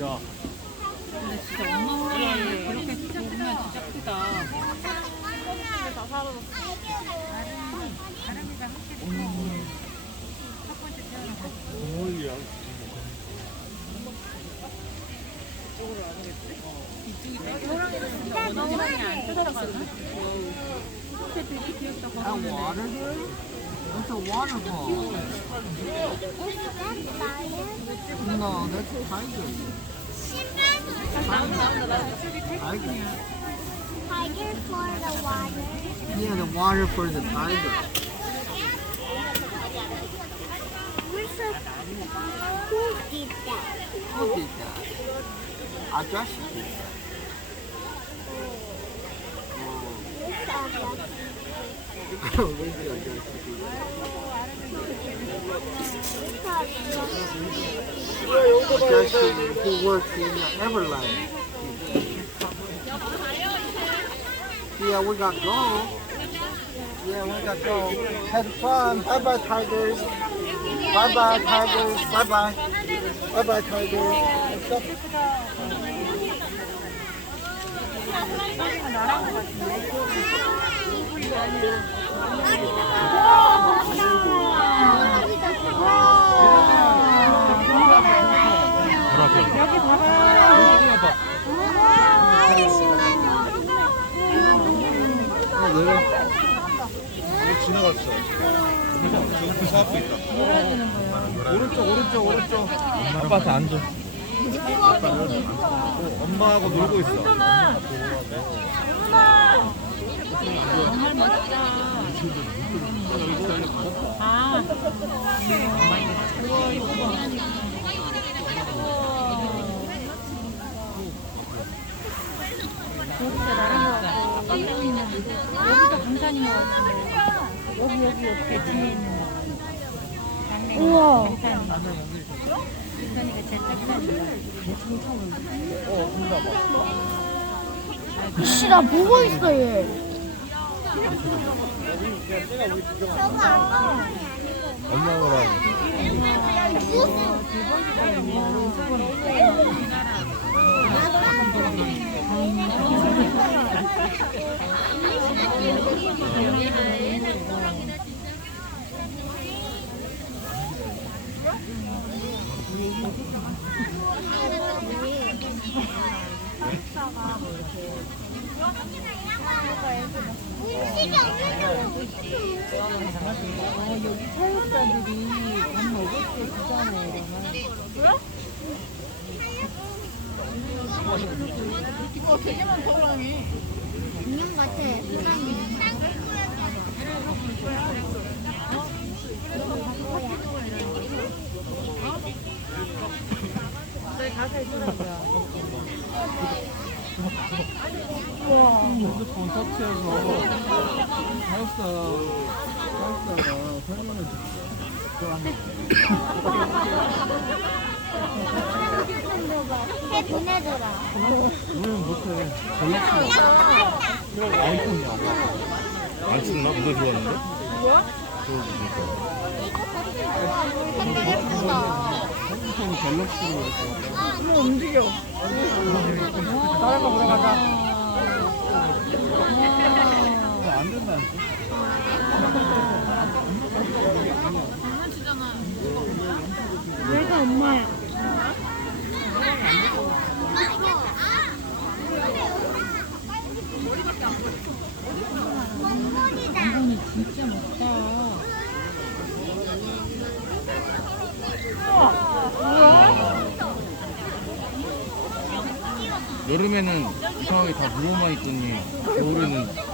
야, 근데 진짜 엄마 그렇게 보면 진짜 크다. 다 사라졌어. 아름이가 확실히 첫 번째 태어나서 어이야. 호랑이 안 뜯어가나? 밑에 되게 귀엽다. That water there? That's a waterfall. No, that's a tiger. Tiger. For the water. Yeah, the water for the tiger. Who did that? Who did that? Adrasha did that. Who works in Everland. Yeah, we got gold. Yeah, we got gold. Have fun. Bye bye, tigers. Bye bye, tigers. Bye bye. Bye bye, tigers. 여기 봐봐. 지나갔어. 저기 사고 있다. 오른쪽, 오른쪽, 오른쪽. 아빠한테 앉아. 어, 엄마하고 놀고 있어. 정말 멋있다. 아. 우와, 이거 봐. 여기가 나랑 있는데, 여기도 강산인 것 같은데, 여기, 여기, 옆에 뒤에 있는 거. 우와. 강산 씨, 나 보고 있어, 얘. 엄마랑. 음식이 없는데 어, 여기 사육사들이 밥 먹을 때 주잖아요, 이러면. 인형 같아. 호랑이. 핸드폰 터치해서 사육사, 사육사가 설명해. 해 보내더라. 우리는 못해. 갤럭시 아이폰이야. 안 찍나? 누가 좋아하는데? 근데 예쁘다. 핸드폰이 갤럭시로 해서. 뭐 움직여. 거 보러 가자. 안 된다니까. 내가 엄마야. 이거는 진짜 멋있다. 여름에는 이상하게 다 누워만 있더니 겨울에는